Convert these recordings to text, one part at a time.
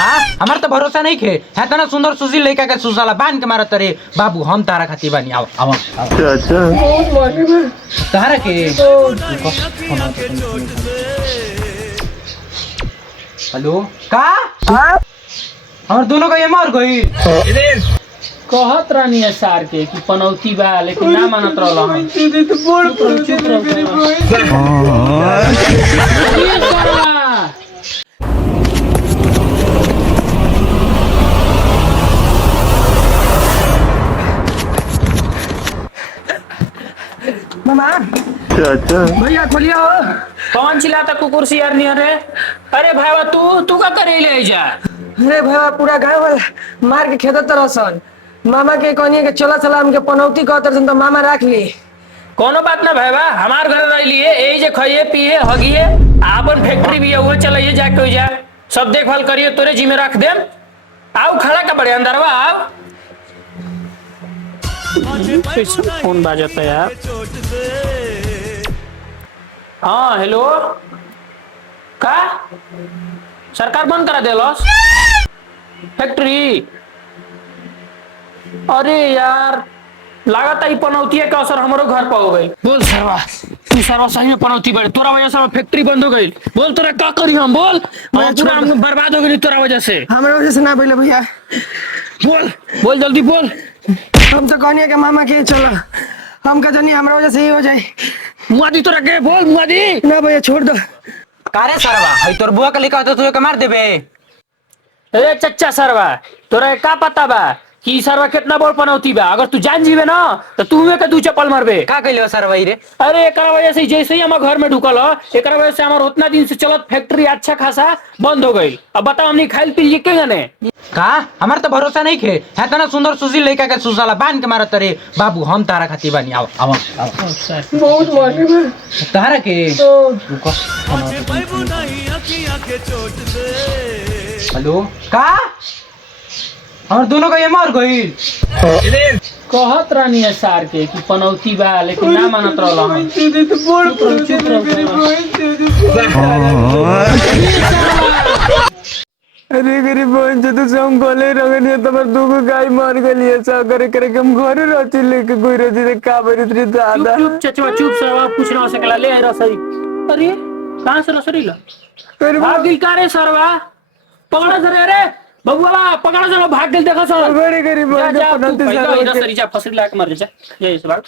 हाँ हमार तो भरोसा नहीं खे है तना सुंदर सुशील लड़का के सुसाला बांध के मारा तरे बाबू हम तारा खाती बानी आओ आओ अच्छा तारा के हेलो का हमार दोनों का ये मार गई कहत रानी है सार के कि पनौती बा लेकिन ना मानत रहला हम दीदी तो बोल चुप रहो मामा अच्छा भैया खोलिए कौन चिल्लाता कुकुर सी यार नहीं अरे अरे भाईवा तू का करे ले जा अरे भैया पूरा गाँव वाला मार के खेत तरह सन मामा के कहनी के चला चला हमके पनौती कहतर सन तो मामा रख ली कोनो बात ना भाईवा हमार घर रह लिए ए जे खाइए पिए हगिए आपन फैक्ट्री भी है वो चलाइए जाके हो जा सब देखभाल करिए तोरे जिम्मे रख दे आओ खड़ा का बड़े अंदर आओ फोन बाजता यार हाँ हेलो का सरकार बंद करा देलस फैक्ट्री अरे यार लागत है पनौती का असर हमारो घर पर हो गई बोल सरवा तू सरवा सही में पनौती बढ़े तोरा वजह से फैक्ट्री बंद हो गई बोल तोरा का करी हम बोल पूरा हम बर्बाद हो गई तोरा वजह से हमारे वजह से ना बोले भैया बोल बोल जल्दी बोल हम तो कहनी के मामा के चला हम का जानी हमारे वजह से ही हो जाए मुआदी तोरा के बोल मुआदी ना भैया छोड़ दो कारे सरवा हई तोर बुआ के लिखा तो तू के मार देबे ए चच्चा सरवा तोरा का पता बा कि सरवा कितना बड़ पनौती बा अगर तू जान जीवे ना तो तू के दू चप्पल मारबे का कइले सरवा रे अरे एकरा वजह से जैसे ही हमारे घर में ढुकल हो एकरा वजह से हमार उतना दिन से चलत फैक्ट्री अच्छा खासा बंद हो गई अब बताओ हमने खाइल पी के गने का हमार तो भरोसा नहीं खे है तना सुंदर सुशील लड़का के सुसाला बांध के मारा तरे बाबू हम तारा खाती बानी आओ आओ बहुत मारे तारा के हेलो का हमार दोनों का ये मार गई कहत रानी है सार के कि पनौती बा लेकिन ना मानत रहला हम दीदी तो बोल चुप अरे गरीब बहन जो तो हम गोले रगनी तमर दुगो गाय मार गली ऐसा करे करे के हम घरे रहती लेके कोई रहती रे का बरी रे दादा चुप चचवा चुप सरवा कुछ ना हो सकला ले रसरी अरे कहां से रसरी ला भाग दिल का रे सरवा पकड़ा सर रे बबुआ पकड़ा सर भाग दिल देखो सर बड़े गरीब रसरी जा फसरी लाके मर जा ये इस बार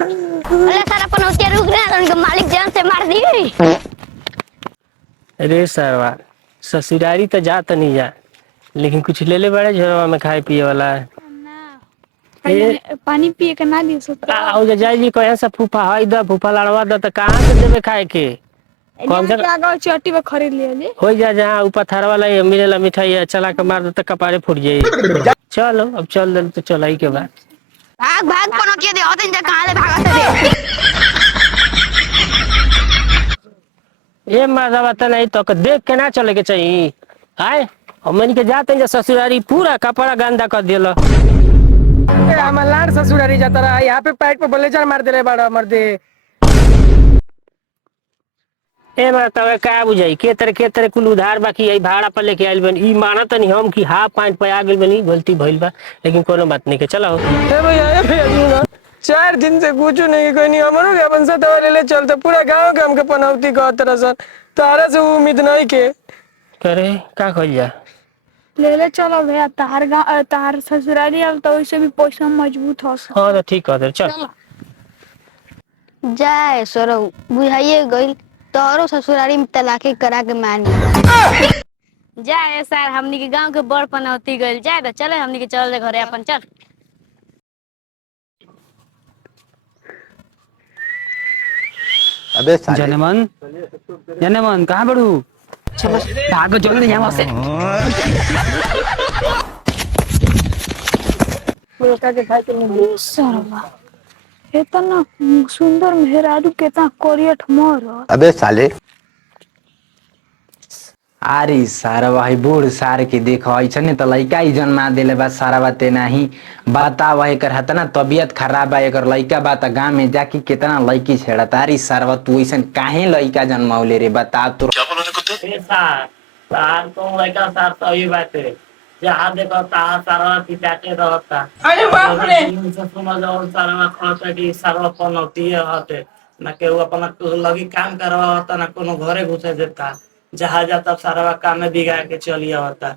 अरे सारा पनौती रुक रहा है उनका मालिक जान से मार दी अरे सरवा ससुरारी तो जा तो नहीं जा लेकिन कुछ ले ले बड़े झोरवा में खाए पिए वाला है पानी पिए के ना दियो सकता आओ जा जाई जी कहे से फूफा हाई द फूफा लड़वा द त कहां से देबे खाए के कौन सा आगा चट्टी पे खरीद लिया जी हो जा जहां ऊपर थार वाला ये मिलेला मिठाई है चला के मार दे त कपारे फूट जाई चलो अब चल दे तो चलाई के बाद भाग भाग पनौती दे होते जा कहां ले भागत रे ए मजा बात नहीं तो देख के ना चले के चाहिए आए हमन के जाते हैं ससुरारी पूरा कपड़ा गंदा कर दिलो हमार लाड ससुरारी जाता रहा यहाँ पे पैक पे बलेजर मार दे रे बड़ा मर दे ए मां तवे का बुझाई के तरह कुल उधार बाकी आई भाड़ा पर लेके आइल बन ई मानत नहीं हम कि हाफ पॉइंट पे आ गेल बनी गलती भइल बा लेकिन कोनो बात नहीं के चलो ए भैया 4 दिन से कुछ नहीं कहनी हमरो के अपन साथ ले ले चलते पूरा गांव के हमके पनौती कहत रसन तारा से उम्मीद नहीं के करे का कइल जा ले ले चलो भैया तार ससुराली अब तो वैसे भी पैसा मजबूत हो हां तो ठीक है चल जाए सोरो बुझाइए गइल तोरो ससुरारी में तलाके करा के मान जाए सर हमनी के गांव के बड़ पनौती गइल जाए तो चले हमनी के चल घरे अपन चल अबे साले जनेमन कहाँ बड़ू भागो चलो यहाँ से सरवा इतना सुंदर मेहरारू कितना कोरियट मोर अबे साले अरे सारा भाई बूढ़ सार के देखो ऐसे तो लड़का ही जन्मा दिले बा सारा बात नहीं बता वही कर हतना तबियत खराब बा एक लड़का बा गाँव में जाके कितना लड़की छेड़ा तारी सारवा तू ऐसा काहे लड़का जन्मावले रे बता तो सार तो लड़का सार सही बात है। जहाँ देखो तहाँ सारा पिटाते रहता। अरे बाप रे समझ और सारा खाता कि सारा पनौती हते ना केहू अपना लगी काम करवा होता ना कोनो घरे घुसे देता। जहाँ जाता सारा काम में बिगाड़ के चली आवता।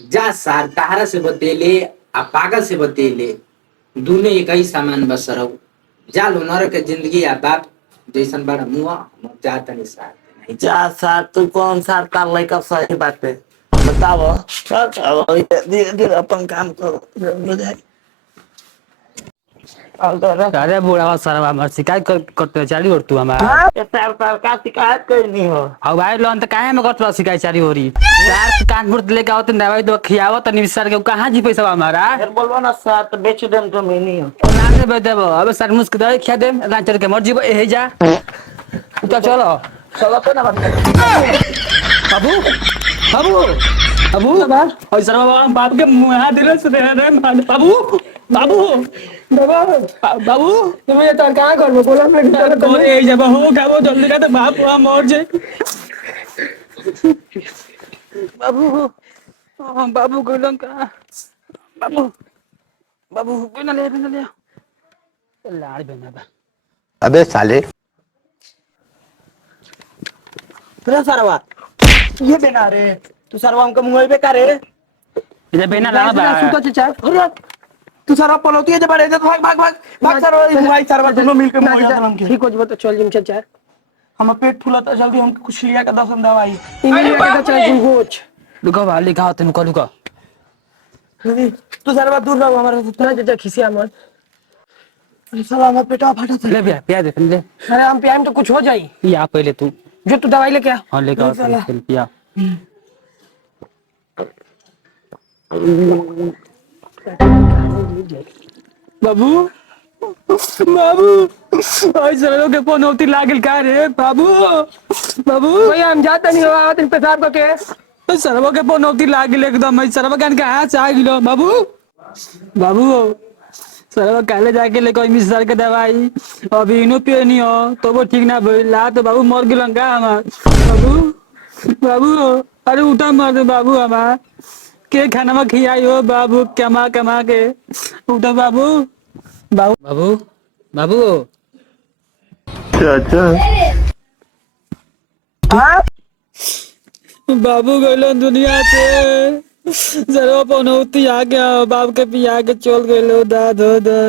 जा सार तारा से बतेले आ पागल से बतेले दूने एक ही सामान बस रहो जा लो नरक के जिंदगी आ बाप जैसन बड़ा मुआ जाता नहीं सार नहीं जा सार तू कौन सार का लड़का सही बात है बताओ। धीरे धीरे अपन काम करो जाए। अरे बुढ़ावा सारा हमार शिकायत करते चारी और तू हमार का शिकायत करनी हो। अब भाई लोन तो काहे में करत शिकायत चारी हो रही यार कान बुर्द लेके आवत दवाई दो खियावो त निविसर के कहां जी पैसा हमारा फिर बोलबो ना सार तो बेच देम तो नहीं हो। ना दे बे देबो अब सर मुस्क दवाई खिया दे रांचर के मर्जी ए जा तो चलो चलो तो ना बात बाबू बाबू बाबू और सर बाप के मुंह दिले से दे रे बाबू बाबू बाबू तुम ये तो कहाँ कर बोला मैं कौन ए जब हो का वो जल्दी का तो बाप हुआ मर जाए बाबू बाबू को लंका बाबू बाबू बिना ले लाड़ बना बा अबे साले फिर सरवा ये बिना रे तू सरवा हमको मुंह पे करे ये बिना लाड़ा बा सुतो चाचा अरे तू सरवा पलौती है जब बड़े तो भाग भाग भाग भाग सरवा मुंह सरवा दोनों मिलके मुंह जा हमके ठीक हो जब तो चल जिम चाचा हम पेट फूला तो जल्दी हमको कुछ लिया का दसन दवाई अरे बाप रे कुछ रुको बा लिखा तेन को रुको तू सरवा दूर रहो हमारे से ना चाचा खिसिया मत अरे साला हमारा पेट फाटा था। ले पिया दे ले अरे हम पियाम तो कुछ हो जाई या पहले तू जो तू दवाई लेके आ हां लेकर चल पिया बाबू बाबू ओए सरो के पनौती लागल का रे बाबू बाबू भैया हम जाते नहीं हो आवत इन पेशाब के सरवा के पनौती लागल एकदम है सरवा कान का हाथ आ गिलो बाबू बाबू सरवा काले जाके ले कोई मिसर के दवाई अभी इनो पियनी हो तो वो ठीक ना भइला तो बाबू मर गेलन का हमार बाबू बाबू अरे उठा मर दे बाबू हमार के खाना में खियाई हो बाबू कमा कमा के उठा बाबू बाबू बाबू बाबू चाचा बाबू गइलो दुनिया से जरो पनौती आ गया बाप के पिया के चल गइलो दादो दा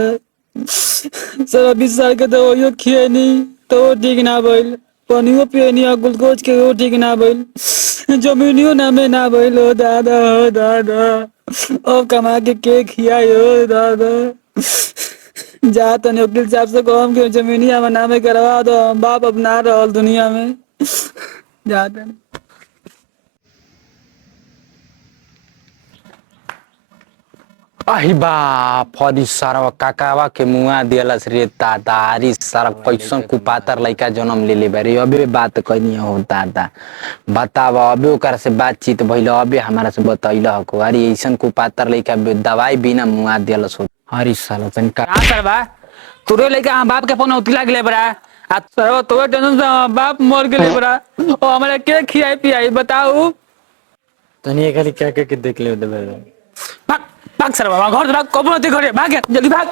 सर बिसर के तो यो खियनी तो ठीक ना भइल पनियो पियनी ग्लूकोज के वो ठीक ना भइल जमीनियो नामे ना भइल हो दादा हो दादा ओ कमा के खियायो दादा जा तने वकील साहब से कहम के जमीनिया में नामे करवा दो बाप अपना रहल दुनिया में जा तने अहि बाप फरी सारा काकावा के मुआ दियलस रे दादारी सारा कैसन कुपातर लइका जन्म ले ले बारे अबे बात कहनी हो दादा बताव अबे ओकर से बातचीत भइल अबे हमारा से बतैल हको अरे ऐसन कुपातर लइका दवाई बिना मुआ दियलस हो हरी साला तन का करबा तोरे लइका हम बाप के फोन उतला लागले बरा आ सरवा तोरे टेंशन से बाप मर गेले बरा ओ हमरा के खियाई पियाई बताऊ तनी खाली क्या क्या के देख ले दे भाग भाग सर बाबा घर कबो नती घरे भाग जल्दी भाग